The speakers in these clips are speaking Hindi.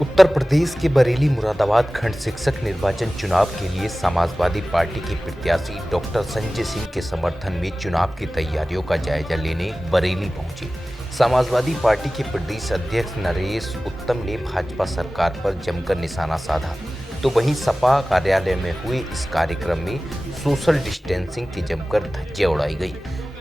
उत्तर प्रदेश के बरेली मुरादाबाद खंड शिक्षक निर्वाचन चुनाव के लिए समाजवादी पार्टी के प्रत्याशी डॉक्टर संजय सिंह के समर्थन में चुनाव की तैयारियों का जायजा लेने बरेली पहुंचे। समाजवादी पार्टी के प्रदेश अध्यक्ष नरेश उत्तम ने भाजपा सरकार पर जमकर निशाना साधा, तो वहीं सपा कार्यालय में हुए इस कार्यक्रम में सोशल डिस्टेंसिंग की जमकर धज्जियां उड़ाई गई।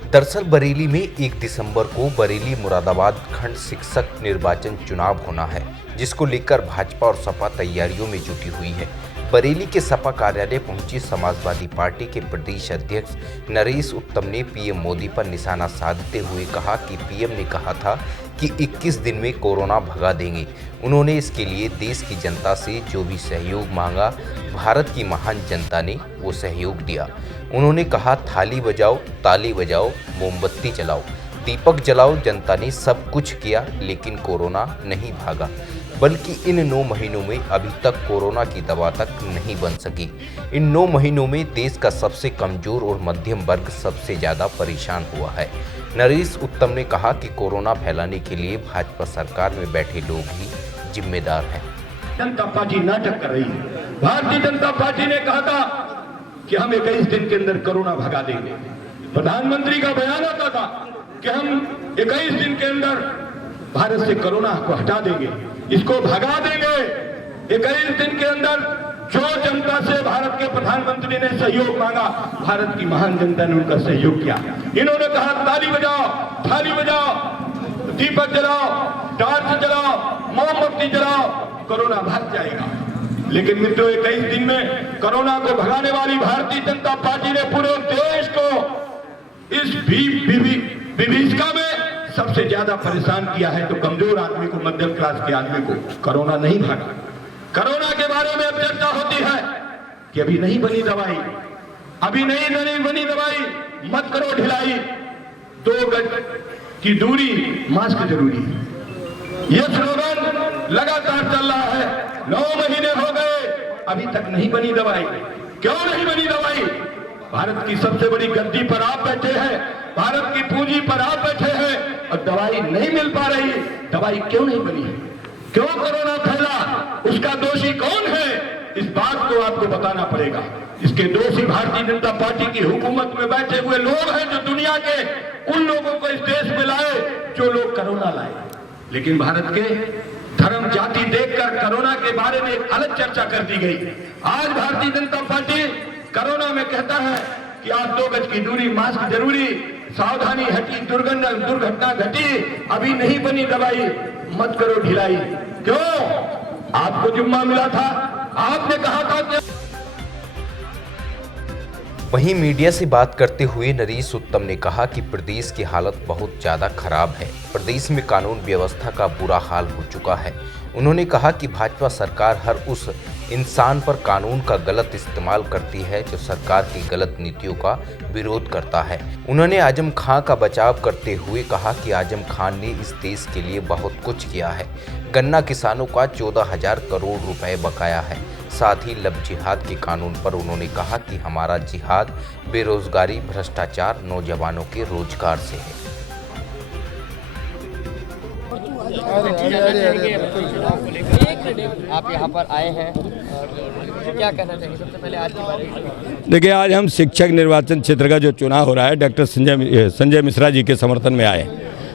दरअसल बरेली में 1 दिसंबर को बरेली मुरादाबाद खंड शिक्षक निर्वाचन चुनाव होना है, जिसको लेकर भाजपा और सपा तैयारियों में जुटी हुई है। बरेली के सपा कार्यालय पहुंची समाजवादी पार्टी के प्रदेश अध्यक्ष नरेश उत्तम ने पीएम मोदी पर निशाना साधते हुए कहा कि पीएम ने कहा था कि 21 दिन में कोरोना भगा देंगे। उन्होंने इसके लिए देश की जनता से जो भी सहयोग मांगा, भारत की महान जनता ने वो सहयोग दिया। उन्होंने कहा, थाली बजाओ, ताली बजाओ, मोमबत्ती जलाओ, दीपक जलाओ, जनता ने सब कुछ किया लेकिन कोरोना नहीं भागा, बल्कि इन 9 महीनों में अभी तक कोरोना की दवा तक नहीं बन सकी। इन 9 महीनों में देश का सबसे कमजोर और मध्यम वर्ग सबसे ज़्यादा परेशान हुआ है। नरेश उत्तम ने कहा कि कोरोना फैलाने के लिए भाजपा सरकार में बैठे लोग ही जिम्मेदार हैं। जनता पार्टी नाटक कर रही है। भारतीय जनता पार्टी ने कहा था कि हम 21 दिन के अंदर कोरोना भगा देंगे। प्रधानमंत्री का बयान आता था कि हम 21 दिन के अंदर भारत से कोरोना को हटा देंगे, इसको भगा देंगे। 21 दिन के अंदर जो जनता से भारत के प्रधानमंत्री ने सहयोग मांगा, भारत की महान जनता ने उनका सहयोग किया। इन्होंने कहा, ताली बजाओ, थाली बजाओ, दीपक जलाओ, टार्च जलाओ, मोमबत्ती जलाओ, कोरोना भाग जाएगा। लेकिन मित्रों, 21 दिन में कोरोना को भगाने वाली भारतीय जनता पार्टी ने पूरे देश को इस विभीषिका में सबसे ज्यादा परेशान किया है। तो कमजोर आदमी को, मध्यम क्लास के आदमी को कोरोना नहीं भागा। कोरोना के बारे में अब चर्चा होती है कि अभी नहीं बनी दवाई, अभी नहीं बनी दवाई, मत करो ढिलाई, 2 गज की दूरी, मास्क जरूरी है। यह स्लोगन लगातार चल रहा है। 9 महीने हो गए, अभी तक नहीं बनी दवाई। क्यों नहीं बनी दवाई? भारत की सबसे बड़ी गद्दी पर आप बैठे हैं, भारत की पूंजी पर आप बैठे हैं और दवाई नहीं मिल पा रही। दवाई क्यों नहीं बनी? क्यों कोरोना फैला? उसका दोषी कौन है? इस बात को आपको बताना पड़ेगा। इसके दोषी भारतीय जनता पार्टी की हुकूमत में बैठे हुए लोग हैं, जो दुनिया के उन लोगों को इस देश में लाए जो लोग कोरोना लाए। लेकिन भारत के धर्म जाति देखकर कोरोना के बारे में एक अलग चर्चा कर दी गई। आज भारतीय जनता पार्टी कोरोना में कहता है कि आप 2 गज की दूरी, मास्क जरूरी, सावधानी हटी, दुर्घटना घटी, अभी नहीं बनी दवाई, मत करो ढिलाई। क्यों? आपको जुम्मा मिला था, आपने कहा था कि वहीं मीडिया से बात करते हुए नरेश उत्तम ने कहा कि प्रदेश की हालत बहुत ज़्यादा खराब है। प्रदेश में कानून व्यवस्था का बुरा हाल हो चुका है। उन्होंने कहा कि भाजपा सरकार हर उस इंसान पर कानून का गलत इस्तेमाल करती है जो सरकार की गलत नीतियों का विरोध करता है। उन्होंने आजम खां का बचाव करते हुए कहा कि आजम खान ने इस देश के लिए बहुत कुछ किया है। गन्ना किसानों का 14,000 करोड़ रुपए बकाया है। साथ ही लव जिहाद के कानून पर उन्होंने कहा कि हमारा जिहाद बेरोजगारी, भ्रष्टाचार, नौजवानों के रोजगार से है। आप यहाँ पर आए हैं और क्या कहना चाहिए सबसे पहले आज के बारे में? देखिए, आज हम शिक्षक निर्वाचन क्षेत्र का जो चुनाव हो रहा है, डॉक्टर संजय मिश्रा जी के समर्थन में आए।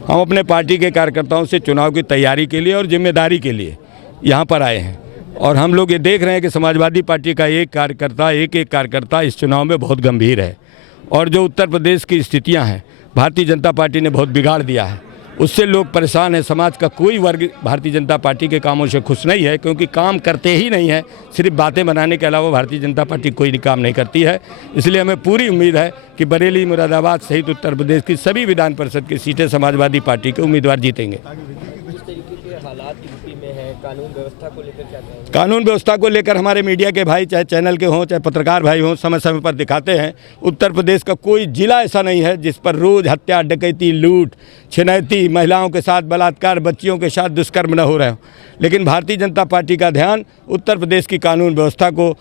हम अपने पार्टी के कार्यकर्ताओं से चुनाव की तैयारी के लिए और जिम्मेदारी के लिए यहाँ पर आए हैं। और हम लोग ये देख रहे हैं कि समाजवादी पार्टी का एक कार्यकर्ता इस चुनाव में बहुत गंभीर है। और जो उत्तर प्रदेश की स्थितियाँ हैं, भारतीय जनता पार्टी ने बहुत बिगाड़ दिया है, उससे लोग परेशान हैं। समाज का कोई वर्ग भारतीय जनता पार्टी के कामों से खुश नहीं है, क्योंकि काम करते ही नहीं है। सिर्फ बातें बनाने के अलावा भारतीय जनता पार्टी कोई काम नहीं करती है। इसलिए हमें पूरी उम्मीद है कि बरेली, मुरादाबाद सहित उत्तर प्रदेश की सभी विधान परिषद की सीटें समाजवादी पार्टी के उम्मीदवार जीतेंगे। हालात यूपी में है, कानून व्यवस्था को लेकर क्या कहेंगे? कानून व्यवस्था को लेकर हमारे मीडिया के भाई, चाहे चैनल के हों, चाहे पत्रकार भाई हों, समय समय पर दिखाते हैं। उत्तर प्रदेश का कोई जिला ऐसा नहीं है जिस पर रोज़ हत्या, डकैती, लूट, छिनैती, महिलाओं के साथ बलात्कार, बच्चियों के साथ दुष्कर्म न हो रहे हो। लेकिन भारतीय जनता पार्टी का ध्यान उत्तर प्रदेश की कानून व्यवस्था को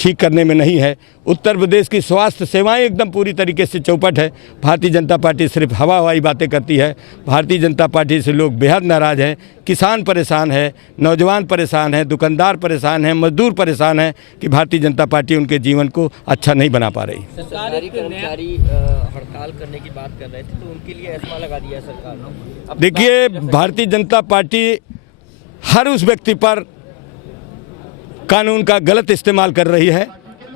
ठीक करने में नहीं है। उत्तर प्रदेश की स्वास्थ्य सेवाएं एकदम पूरी तरीके से चौपट है। भारतीय जनता पार्टी सिर्फ हवा हवाई बातें करती है। भारतीय जनता पार्टी से लोग बेहद नाराज़ हैं। किसान परेशान है, नौजवान परेशान है, दुकानदार परेशान है, मजदूर परेशान है कि भारतीय जनता पार्टी उनके जीवन को अच्छा नहीं बना पा रही। सरकारी कर्मचारी हड़ताल करने की बात कर रहे थे, तो उनके लिए एस्मा लगा दिया सरकार ने। देखिए, भारतीय जनता पार्टी हर उस व्यक्ति पर कानून का गलत इस्तेमाल कर रही है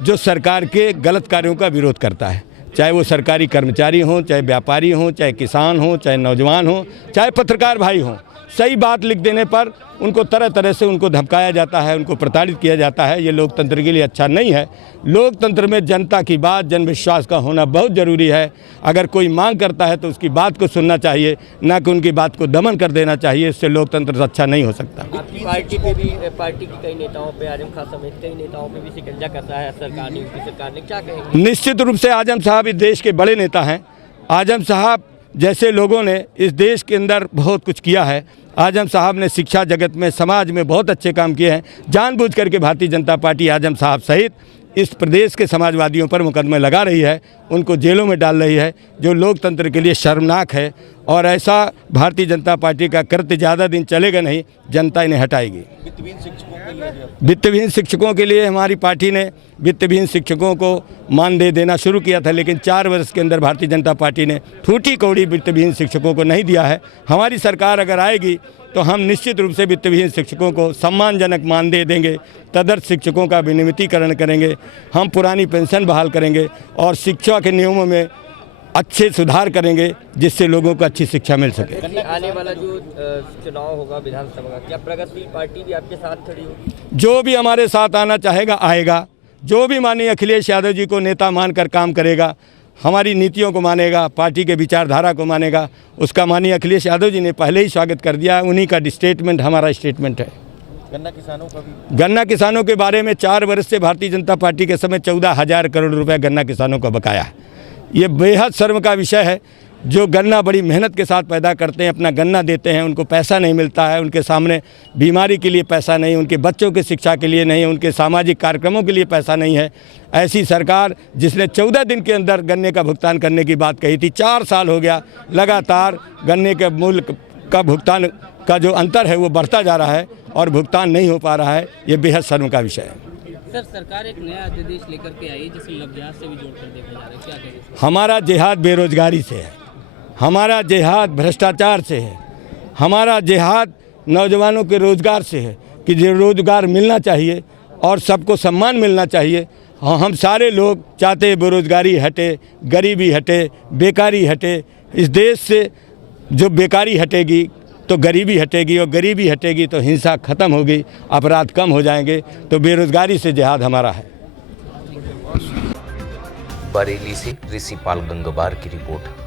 जो सरकार के गलत कार्यों का विरोध करता है, चाहे वो सरकारी कर्मचारी हों, चाहे व्यापारी हों, चाहे किसान हों, चाहे नौजवान हों, चाहे पत्रकार भाई हों। सही बात लिख देने पर उनको तरह तरह से उनको धमकाया जाता है, उनको प्रताड़ित किया जाता है। ये लोकतंत्र के लिए अच्छा नहीं है। लोकतंत्र में जनता की बात, जन विश्वास का होना बहुत ज़रूरी है। अगर कोई मांग करता है तो उसकी बात को सुनना चाहिए, ना कि उनकी बात को दमन कर देना चाहिए। इससे लोकतंत्र अच्छा नहीं हो सकता। आपकी पार्टी पे भी, पार्टी की कई नेताओं पे, आजम खान समेत कई नेताओं पे भी शिकंजा करता है सरकार ने, उसकी सरकार ने, क्या कहेंगे? निश्चित रूप से आजम साहब इस देश के बड़े नेता हैं। आजम साहब जैसे लोगों ने इस देश के अंदर बहुत कुछ किया है। आजम साहब ने शिक्षा जगत में, समाज में बहुत अच्छे काम किए हैं। जानबूझ करके भारतीय जनता पार्टी आजम साहब सहित इस प्रदेश के समाजवादियों पर मुकदमे लगा रही है, उनको जेलों में डाल रही है, जो लोकतंत्र के लिए शर्मनाक है। और ऐसा भारतीय जनता पार्टी का कृत्य ज़्यादा दिन चलेगा नहीं, जनता इन्हें हटाएगी। वित्तविहीन शिक्षकों के लिए हमारी पार्टी ने वित्तविहीन शिक्षकों को मानदेय देना शुरू किया था, लेकिन 4 वर्ष के अंदर भारतीय जनता पार्टी ने फूटी कौड़ी वित्तविहीन शिक्षकों को नहीं दिया है। हमारी सरकार अगर आएगी तो हम निश्चित रूप से वित्तविहीन शिक्षकों को सम्मानजनक मानदेय देंगे, तदर्थ शिक्षकों का विनियमितीकरण करेंगे, हम पुरानी पेंशन बहाल करेंगे और शिक्षा के नियमों में अच्छे सुधार करेंगे, जिससे लोगों को अच्छी शिक्षा मिल सके। आने वाला जो चुनाव होगा विधानसभा का, क्या प्रगति पार्टी भी आपके साथ खड़ी होगी? जो भी हमारे साथ आना चाहेगा आएगा। जो भी माननीय अखिलेश यादव जी को नेता मानकर काम करेगा, हमारी नीतियों को मानेगा, पार्टी के विचारधारा को मानेगा, उसका माननीय अखिलेश यादव जी ने पहले ही स्वागत कर दिया। उन्हीं का स्टेटमेंट हमारा स्टेटमेंट है। गन्ना किसानों के बारे में 4 वर्ष से भारतीय जनता पार्टी के समय 14,000 करोड़ रुपए गन्ना किसानों को बकाया है। ये बेहद शर्म का विषय है। जो गन्ना बड़ी मेहनत के साथ पैदा करते हैं, अपना गन्ना देते हैं, उनको पैसा नहीं मिलता है। उनके सामने बीमारी के लिए पैसा नहीं, उनके बच्चों की शिक्षा के लिए नहीं, उनके सामाजिक कार्यक्रमों के लिए पैसा नहीं है। ऐसी सरकार जिसने 14 दिन के अंदर गन्ने का भुगतान करने की बात कही थी, 4 साल हो गया लगातार गन्ने के मूल्य का भुगतान का जो अंतर है वो बढ़ता जा रहा है और भुगतान नहीं हो पा रहा है। ये बेहद शर्म का विषय है। सर, सरकार एक नया अध्यादेश लेकर के आई जिसे लव जिहाद से भी जोड़कर देखा जा रहा है, क्या कहेंगे? हमारा जिहाद बेरोजगारी से है, हमारा जिहाद भ्रष्टाचार से है, हमारा जिहाद नौजवानों के रोजगार से है कि जो रोजगार मिलना चाहिए और सबको सम्मान मिलना चाहिए। हम सारे लोग चाहते हैं बेरोजगारी हटे, गरीबी हटे, बेकारी हटे। इस देश से जो बेकारी हटेगी तो गरीबी हटेगी, और गरीबी हटेगी तो हिंसा खत्म होगी, अपराध कम हो जाएंगे। तो बेरोजगारी से जिहाद हमारा है। बरेली से ऋषिपाल गंगवार की रिपोर्ट।